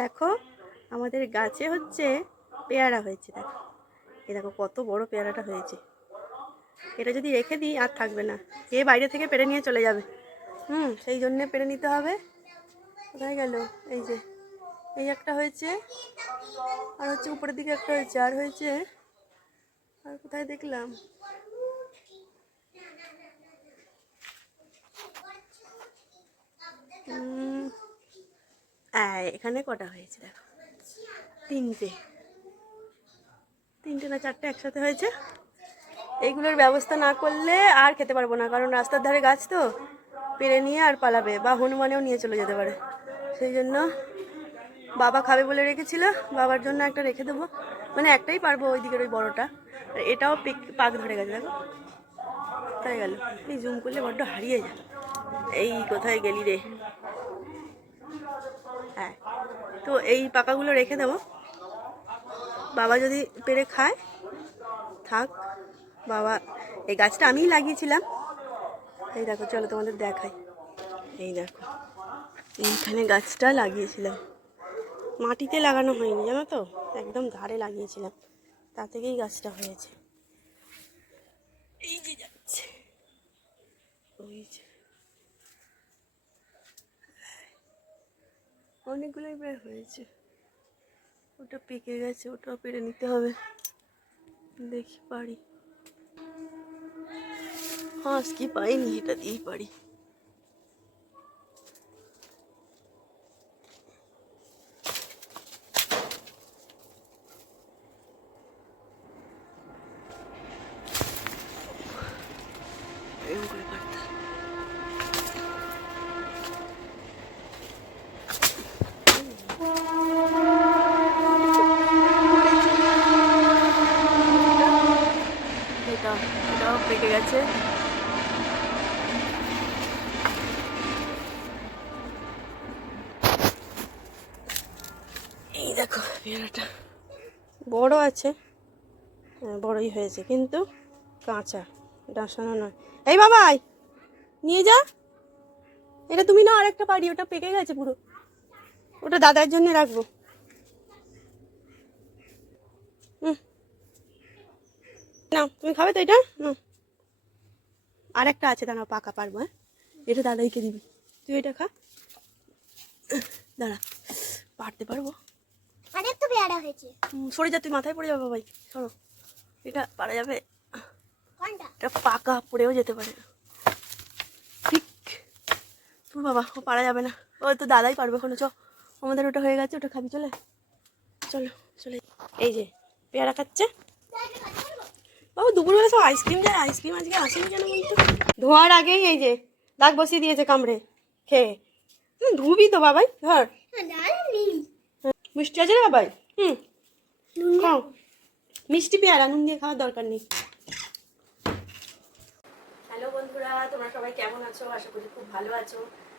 দেখো আমাদের গাছে হচ্ছে পেয়ারা হয়েছে। দেখো এই দেখো কত বড় পেয়ারাটা হয়েছে। এটা যদি রেখে দিই আর থাকবে না, এ বাইরে থেকে পেড়ে নিয়ে চলে যাবে। সেই জন্যে পেড়ে নিতে হবে। কোথায় গেল? এই যে এই একটা হয়েছে, আর হচ্ছে উপরের দিকে একটা হয়েছে, আর হয়েছে, আর কোথায় দেখলাম, এখানে কটা হয়েছে দেখো, তিনটে না চারটে একসাথে হয়েছে। এইগুলোর ব্যবস্থা না করলে আর খেতে পারবো না, কারণ রাস্তার ধারে গাছ তো, পেরে নিয়ে আর পালাবে, বা হনুমানেও নিয়ে চলে যেতে পারে। সেই জন্য বাবা খাবে বলে রেখেছিল, বাবার জন্য একটা রেখে দেবো, মানে একটাই পারবো ওই দিকের ওই বড়টা, আর এটাও পাক ধরে গেছে দেখো। কোথায় গেল? এই জুম করলে বড্ড হারিয়ে যায়। এই কোথায় গেলি রে? হ্যাঁ, তো এই পাকাগুলো রেখে দেবো, বাবা যদি পেরে খায় থাক। বাবা, এই গাছটা আমিই লাগিয়েছিলাম। এই দেখো, চলো তোমাদের দেখাই। এই দেখো, এইখানে গাছটা লাগিয়েছিলাম, মাটিতে লাগানো হয়নি জানো তো, একদম ধারে লাগিয়েছিলাম, তা থেকেই গাছটা হয়েছে। এই যে যাচ্ছে, ওই যে অনেকগুলোই প্রায় হয়েছে। ওটা পেকে গেছে, ওটাও পেরে নিতে হবে, দেখি পারি। হাঁস কি পাইনি, এটা দিয়েই পারি। এরকম করে পারতে হবে। এটাও পেকে গেছে। এই দেখো পেয়ারাটা বড় আছে, বড়ই হয়েছে, কিন্তু কাঁচা, ডাসানো নয়। এই বাবাই নিয়ে যা, এটা তুমি না, আর একটা পারি, ওটা পেকে গেছে পুরো, ওটা দাদার জন্য রাখবো। না তুমি খাবে তো এটা? আর একটা আছে, দাঁড়া পাকা পারবো। হ্যাঁ, এটা দাদাইকে দিবি, তুই এটা খা। দাঁড়া, পারতে পারবো। অনেক তো পেয়ারা হয়েছে। সরে যা, তুই মাথায় পড়ে যাবে ভাই, সরো। এটা পারা যাবে? কোনটা? এটা পাকা, পড়েও যেতে পারে। ঠিক, তোর বাবা, ও পারা যাবে না, ও তো দাদাই পারবে কোনো। চ, আমাদের ওটা হয়ে গেছে, ওটা খাবি, চলে চলো চলে। এই যে পেয়ারা খাচ্ছে বাবু, দুপুরবেলা সব আইসক্রিম যায়, আইসক্রিম আজকে আসেনি কেন বলতো? ধোয়ার আগেই এই যে দাগ বসিয়ে দিয়েছে কামড়ে খেয়ে। ধুবি তো বাবাই, ধর। মিষ্টি আছে রে বাবাই? খাও, মিষ্টি পেয়ারা, নুন দিয়ে খাওয়ার দরকার নেই। হ্যালো বন্ধুরা, তোমরা সবাই কেমন আছো? আশা করি খুব ভালো আছো।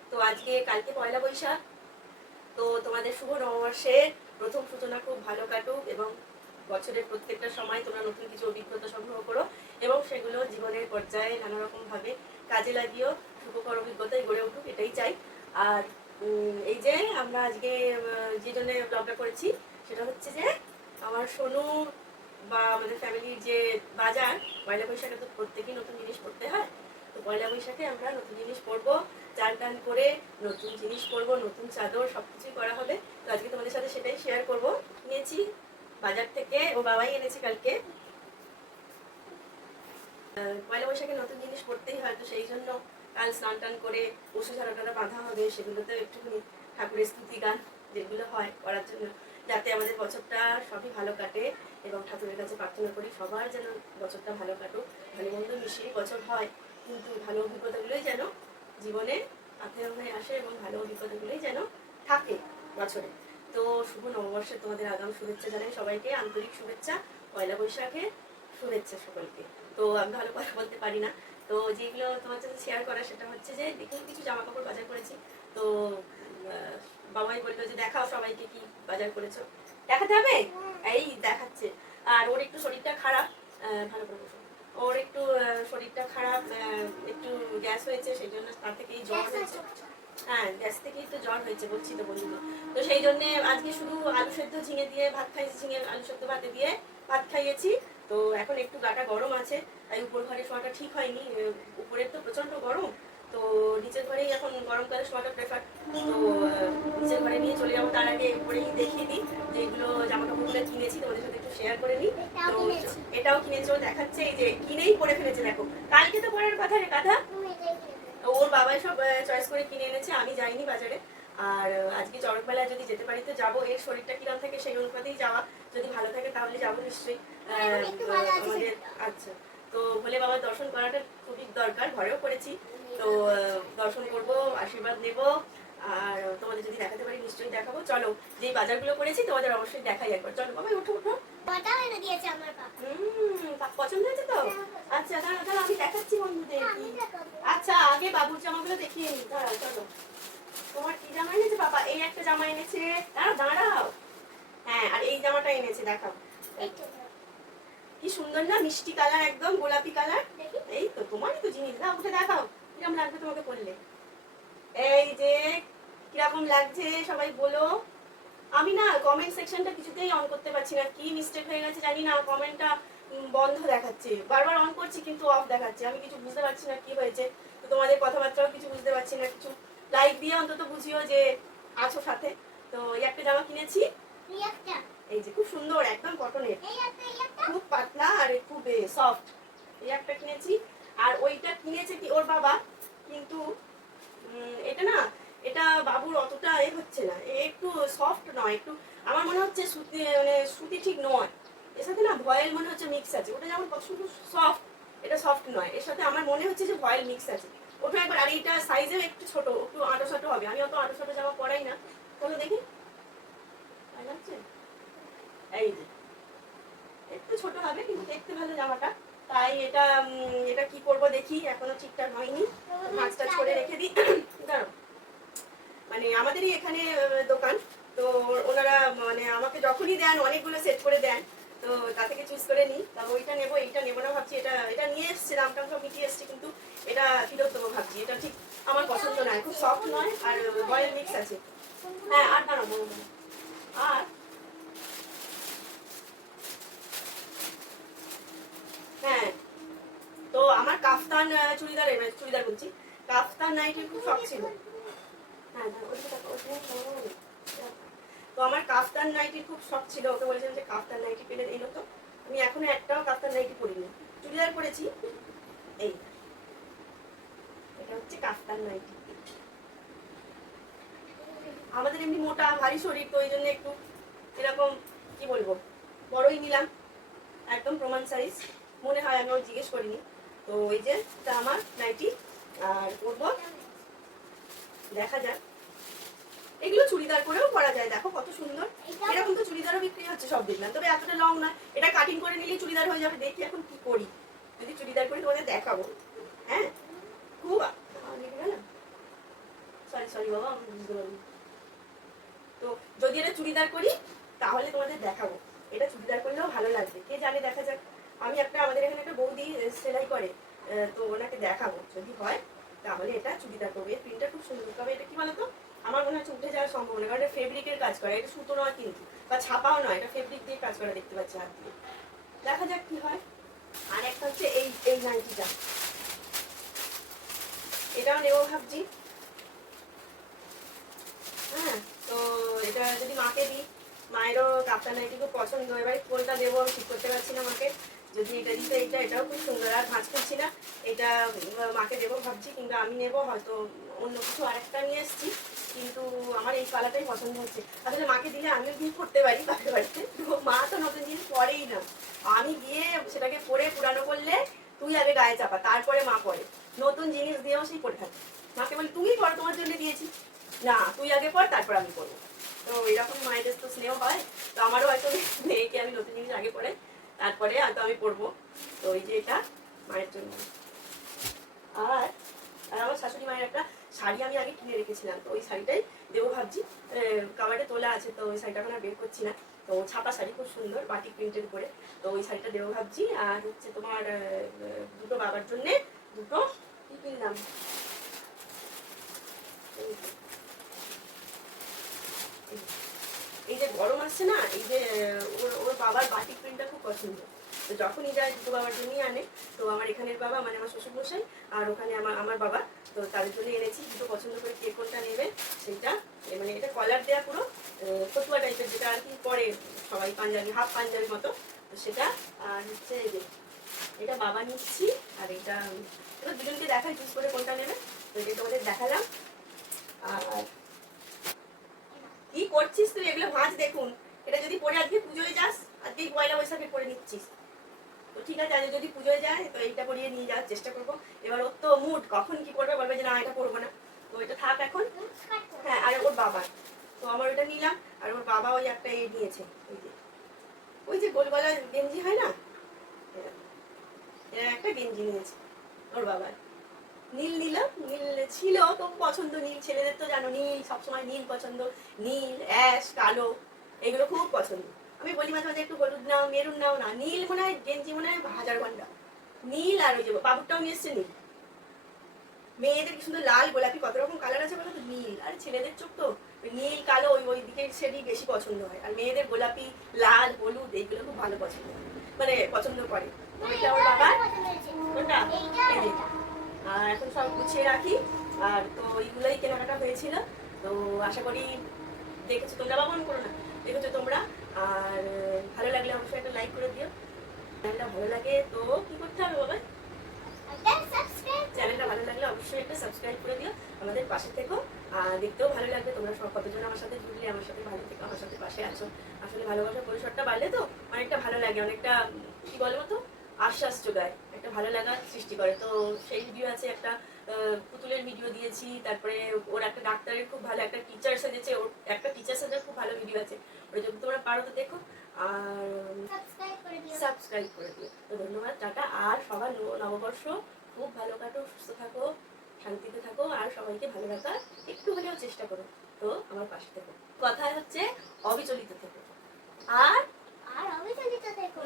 তো কালকে পয়লা বৈশাখ, তো তোমাদের শুভ নববর্ষের প্রথম সূচনা খুব ভালো কাটুক, এবং বছরের প্রত্যেকটা সময় তোমরা নতুন কিছু অভিজ্ঞতা সংগ্রহ করো, এবং সেগুলো জীবনের পর্যায়ে নানা রকম ভাবে কাজে লাগিও, সুখকর অভিজ্ঞতায় গড়ে উঠুক, এটাই চাই। আর এই যে আমরা আজকে যে জন্য ব্লগটা করেছি, সেটা হচ্ছে যে আমার সোনু বা আমাদের ফ্যামিলির যে বাজার, পয়লা বৈশাখে তো প্রত্যেকেই নতুন জিনিস পড়তে হয়। তো পয়লা বৈশাখে আমরা নতুন জিনিস পরবো, চান টান করে নতুন জিনিস পরবো, নতুন চাদর, সবকিছুই করা হবে। তো আজকে তোমাদের সাথে সেটাই শেয়ার করবো। নিয়েছি বাজার থেকে, ও বাবাই এনেছে কালকে। পয়লা বৈশাখে নতুন জিনিস পড়তেই হয়, তো সেই জন্য কাল স্নান টান করে পশু ঝাড়াটা বাঁধা হবে, সেগুলোতে একটুখানি ঠাকুরের স্তুতি গান যেগুলো হয় করার জন্য, যাতে আমাদের বছরটা সবই ভালো কাটে, এবং ঠাকুরের কাছে প্রার্থনা করি সবার যেন বছরটা ভালো কাটুক। ভালো মন্দ মিশিয়ে বছর হয়, কিন্তু ভালো অভিজ্ঞতাগুলোই যেন জীবনে আত্মীয় হয়ে আসে, এবং ভালো অভিজ্ঞতাগুলোই যেন থাকে বছরে। তো শুভ নববর্ষে তোমাদের আগাম শুভেচ্ছা জানাই সবাইকে, আন্তরিক শুভেচ্ছা, পয়লা বৈশাখে শুভেচ্ছা সকলকে। তো আমি ভালো কথা বলতে পারি না, তো যেগুলো তোমার সাথে শেয়ার করা সেটা হচ্ছে যে দেখুন কিছু জামা কাপড় বাজার করেছি। তো বাবাই বললো যে দেখাও সবাইকে কি বাজার করেছো, দেখাতে হবে, এই দেখাচ্ছে। আর ওর একটু শরীরটা খারাপ, ভালো করে বসো, ওর একটু শরীরটা খারাপ, একটু গ্যাস হয়েছে, সেই জন্য তার থেকেই জ্বর হয়েছে। হ্যাঁ, গ্যাস থেকেই তো জ্বর হয়েছে বলছি তো বন্ধুদের। তো সেই জন্যে আজকে শুধু আলু সেদ্ধ ঝিঙে দিয়ে ভাত খাইয়েছি, ঝিঙে আলু সেদ্ধ ভাতে দিয়ে ভাত খাইয়েছি। তো এখন একটু গাটা গরম আছে, তাই উপর ঘরে শোয়াটা ঠিক হয়নি। উপরের তো প্রচণ্ড গরম, তো নিচের ঘরেই এখন গরমকালে শোয়াটা প্রেফার। তো নিচের ঘরে নিয়ে চলে যাবো, তার আগে উপরেই দেখিয়ে দিই যে এগুলো জামা কাপড়গুলো কিনেছি, তোমাদের সাথে একটু শেয়ার করে নিই। এটাও তো কিনেছি। এটাও কিনেছে, ও দেখাচ্ছে, এই যে কিনেই পরে ফেলেছে দেখো। কালকে তো পরার কথা রে কথা। তুমি এটাই কিনেছো। ওর বাবাই সব চয়েস করে কিনে এনেছে, আমি যাইনি বাজারে। আর আজকে চড়কবেলায় যদি যেতে পারি তো যাবো, এর শরীরটা কিরম থাকে সেই অনুপাতেই যাওয়া, যদি ভালো থাকে তাহলে যাবো নিশ্চয়ই। এখন একটু ভালো আছে আমাদের শরীরটা। আচ্ছা, তো ভোলে বাবার দর্শন করাটা খুবই দরকার, ঘরেও করেছি। তো দর্শন করব, আশীর্বাদ নেব। আর তোমাদের যদি দেখাতে পারি নিশ্চয়ই দেখাবো। চলো, যেই বাজারগুলো করেছি তোমাদের অবশ্যই দেখাই একবার। চলো বাবা, উঠো উঠো। পাটাও এনে দিয়েছে আমার পাপা। পছন্দ হয়েছে তো? আচ্ছা, দাঁড়াও দাঁড়াও, আমি দেখাচ্ছি বন্ধুদের কি। আমি দেখাবো। আচ্ছা, আগে বাবুর জামাগুলো দেখিয়ে নিই, দাঁড়াও। চলো, তোমার কি জামা এনেছে বাবা? এই একটা জামা এনেছে, দাঁড়াও দাঁড়াও। হ্যাঁ, আর এই জামাটা এনেছে, দেখাও। এই তো, কি সুন্দর না, মিষ্টি কালার, একদম গোলাপি কালার। দেখি। এই তো তোমারই তো জিনিস, দাও উঠে দেখাও কিরকম লাগবে তোমাকে পরলে। এই যে কিরকম লাগছে সবাই বলো। আমি না কমেন্ট সেকশনটা কিছুতেই অন করতে পারছি না, কি মিস্টেক হয়ে গেছে জানি না, কমেন্টটা বন্ধ দেখাচ্ছে। বারবার অন করছি কিন্তু অফ দেখাচ্ছে, আমি কিছু বুঝতে পারছি না কি হয়েছে। তো তোমাদের কথাবার্তাও কিছু বুঝতে পারছি না, কিছু লাইক দিয়ে অন্তত বুঝিও যে আছো সাথে। তো এই একটা জামা কিনেছি, এই একটা, এই যে খুব সুন্দর, একদম কটনের, এই একটা, এই একটা। খুব পাতলা আর খুব সফট। এই একটা কিনেছি। আর ওইটা কিনেছে কি ওর বাবা, কিন্তু এটা না, এটা বাবুর অতটা হচ্ছে না, একটু সফট নয়, একটু আমার মনে হচ্ছে সুতি, মানে সুতি ঠিক নয়। এর সাথে না ভয়েল মনে হচ্ছে মিক্স আছে। ওটা যেমন শুধু সফট, এটা সফট নয়, এর সাথে আমার মনে হচ্ছে যে ভয়েল মিক্স আছে। ওটা একবার, আর এইটা সাইজেও একটু ছোট, একটু আঁটো সাঁটো হবে। আমি অত আঁটো সাঁটো জামা পরাই না। কোনো দেখি, ভালো লাগছে? এই যে একটু ছোট হবে কিন্তু দেখতে ভালো জামাটা। তাই এটা এটা কি করব দেখি, এখনো ঠিকঠাক হয়নি। মাছটা করে রেখে দিই। দাঁড়াও, মানে আমাদেরই এখানে দোকান। তো ওনারা মানে আমাকে যখনই দেন অনেকগুলো সেট করে দেন, তো তা থেকে চুজ করে নিই। তবে ওইটা নেবো, এইটা নেবো না ভাবছি। এটা এটা নিয়ে এসছে, দাম টাম সব মিটিয়ে এসছে, কিন্তু এটা ফেরত দেবো ভাবছি। এটা ঠিক আমার পছন্দ নয়, খুব সফট নয়, আর বয়েল মিক্স আছে। হ্যাঁ, আর দাঁড়াও বলো বলো। আর হ্যাঁ, তো আমার কাফতান চুড়িদার, চুড়িদার বলছি, কাফতান নাইটির খুব শখ ছিল। হ্যাঁ, ওইদিকে তাকাও, ওইদিকে তাকাও। তো আমার কাফতান নাইটির খুব শখ ছিল, ওকে বলেছিলাম যে কাফতান নাইটি পেলে দিল। তো আমি এখনো একটাও কাফতান নাইটি পরিনি, চুড়িদার পরেছি। এই এটা হচ্ছে কাফতান নাইটি। আমাদের এমনি মোটা ভারী শরীর, তো ওই জন্য একটু এরকম কি বলবো, বড়ই নিলাম, একদম প্রমাণ সাইজ মনে হয়, আমি ওর জিজ্ঞেস করিনি। তো ওই যে এটা আমার নাইটি, আর পরবো, দেখা যাক। এগুলো চুড়িদার করেও পরা যায়, দেখো কত সুন্দর। এরকম তো চুড়িদারও বিক্রি হচ্ছে সব দেখলাম, তবে এতটা লং না। এটা কাটিং করে নিলে চুড়িদার হয়ে যাবে। দেখি এখন কি করি, যদি চুড়িদার করি তোমাদের দেখাবো। হ্যাঁ, খুব সরি সরি বাবা, আমি বুঝতে পারিনি। তো যদি এটা চুড়িদার করি তাহলে তোমাদের দেখাবো। এটা চুড়িদার করলেও ভালো লাগবে, কে জানে, দেখা যাক। আমি একটা, আমাদের এখানে একটা বৌদি সেলাই করে, তো ওনাকে দেখাবো, যদি হয় তাহলে এটা চুড়িদার করবো। এর প্রিন্টটা খুব সুন্দর, তবে এটা কি বলতো, আমার মনে হচ্ছে উঠে যাওয়ার সম্ভাবনা, কারণ এটা ফেব্রিকের কাজ করা, এটা সুতো নয় কিন্তু, বা ছাপাও নয়, এটা ফেব্রিক দিয়ে কাজ করা, দেখতে পাচ্ছি হাত দিয়ে। দেখা যাক কি হয়। আর একটা হচ্ছে এই এই নাইটিটা, এটাও নেবো ভাবছি। হ্যাঁ, তো এটা যদি মাকে দিই, মায়েরও কাপ্তান নাইটি খুব পছন্দ। এবার কোনটা দেবো আমি ঠিক করতে পারছি না মাকে। যদি এটা দিতে, এইটা, এটাও খুব সুন্দর, আর ভাঁজ করছি না। এটা মাকে দেবো ভাবছি, কিন্তু আমি নেবো হয়তো অন্য কিছু আরেকটা নিয়ে এসেছি, কিন্তু আমার এই কালারটাই পছন্দ হচ্ছে। আসলে মাকে দিলে আমিও গিয়ে পড়তে পারি বাপের বাড়িতে, মা তো নতুন জিনিস পরেই না। আমি গিয়ে সেটাকে পরে পুরানো করলে তুই আগে গায়ে চাপা, তারপরে মা পরে। নতুন জিনিস দিয়েও সেই পরে থাকে। মাকে বলি তুমি পড়ো, তোমার জন্য দিয়েছি, না তুই আগে পর তারপর আমি করবো। তো এরকম মায়েদের তো স্নেহ হয়। তো আমারও হয়তো মেয়েকে আমি নতুন জিনিস আগে পরে তারপরে হয়তো আমি পরবো। তো ওই যে এটা মায়ের জন্য। আর আর আমার শাশুড়ি মায়ের একটা শাড়ি আমি আগে কিনে রেখেছিলাম, তো ওই শাড়িটাই দেবো ভাবছি। কাবারে তোলা আছে, তো ওই শাড়িটা এখন আর বের করছি না। তো ছাপা শাড়ি খুব সুন্দর, বাটিক প্রিন্টের উপরে, তো ওই শাড়িটা দেবো ভাবছি। আর হচ্ছে তোমার দুটো বাবার জন্যে দুটো কি কিনলাম, এই যে গরম আসছে না, এই যে ওর ওর বাবার বাটিক প্রিন্টটা খুব পছন্দ। তো যখনই যায় দুটো বাবার জন্যই আনে। তো আমার এখানের বাবা মানে আমার শ্বশুরমশাই আর ওখানে আমার আমার বাবা, তো তাদের জন্য এনেছি। দুটো পছন্দ করে কে কোনটা নেবে সেইটা, মানে এটা কলার দেওয়া পুরো ফতুয়া টাইপের, যেটা আর কি পরে সবাই পাঞ্জাবি, হাফ পাঞ্জাবির মতো। তো সেটা আর হচ্ছে এই যে এটা বাবা নিচ্ছি, আর এটা এবার দুজনকে দেখাই চুজ করে কোনটা নেবে। তো এটা তোমাদের দেখালাম। আর কি করছিস তুই? এগুলো ভাঁজ দেখুন। এটা যদি পরে আজকে পুজোয় যাস, আজকেই পয়লা বৈশাখে পরে নিচ্ছিস, তো ঠিক আছে। আজ যদি পুজোয় যায় তো এইটা পরিয়ে নিয়ে যাওয়ার চেষ্টা করবো। এবার ওর তো মুড, কখন কি করবে বলবে যে না এটা করবো না, তো এটা থাক এখন। হ্যাঁ, আর ওর বাবা, তো আমার ওটা নিলাম। আর ওর বাবা ওই একটা নিয়েছে, ওই যে গোল গলা গেঞ্জি হয় না, এরা একটা গেঞ্জি নিয়েছে ওর বাবার। নীল নিলাম, নীল ছিল তো পছন্দ, নীল ছেলেদের তো জানো নীল সবসময় নীল পছন্দ, নীল অ্যাশ কালো এগুলো খুব পছন্দ। আমি বলি মাঝে মাঝে একটু হলুদ নাও, মেরুন নাও, না নীল মনে হয় গেঞ্জি মনে হয় হাজার ঘন্টা নীল। আর ওই যে বাবুরটাও নিয়ে এসছে নীল। মেয়েদের কি সুন্দর লাল গোলাপি কত রকম কালার আছে বলো তো, নীল। আর ছেলেদের চোখ তো নীল কালো ওই ওই দিকের শেডই বেশি পছন্দ হয়। আর মেয়েদের গোলাপি লাল হলুদ এইগুলো খুব ভালো পছন্দ, মানে পছন্দ করে। এটা ওর বাবার কোনটা, এই যে। আর এখন সব গুছিয়ে রাখি। আর তো এইগুলোই কেনাকাটা হয়েছিল। তো আশা করি দেখেছো তোমরা, বা মন করো না দেখেছো তোমরা। আর ভালো লাগলে অবশ্যই একটা লাইক করে দিও। চ্যানেলটা ভালো লাগে তো কি করতে হবে বাবা? চ্যানেলটা ভালো লাগলে অবশ্যই একটা সাবস্ক্রাইব করে দিও, আমাদের পাশে থেকো। আর দেখতেও ভালো লাগবে, তোমরা সব কতজন আমার সাথে জুড়লে, আমার সাথে ভালো থেকো, আমার সাথে পাশে আছো। আসলে ভালোবাসার পরিসরটা বাড়লে তো অনেকটা ভালো লাগে, অনেকটা কি বলবো তো আশ্বাস যোগায়, একটা ভালো লাগা সৃষ্টি করে। তো সেই ভিডিও আছে একটা, পুতুলের ভিডিও দিয়েছি, তারপরে ওর একটা ডাক্তারের খুব ভালো একটা টিচার সেজেছে, ওর একটা টিচার সেজার খুব ভালো ভিডিও আছে, ওটা যদি তোমরা পারো তো দেখো। আর সাবস্ক্রাইব করে দিও। তো ধন্যবাদ, টাটা। আর সবার নববর্ষ খুব ভালো কাটো, সুস্থ থাকো, শান্তিতে থাকো, আর সবাইকে ভালো রাখার একটু হলেও চেষ্টা করো। তো আমার পাশে থেকো। কথা হচ্ছে অবিচলিত থেকো। আর আর অবিচলিত থেকো।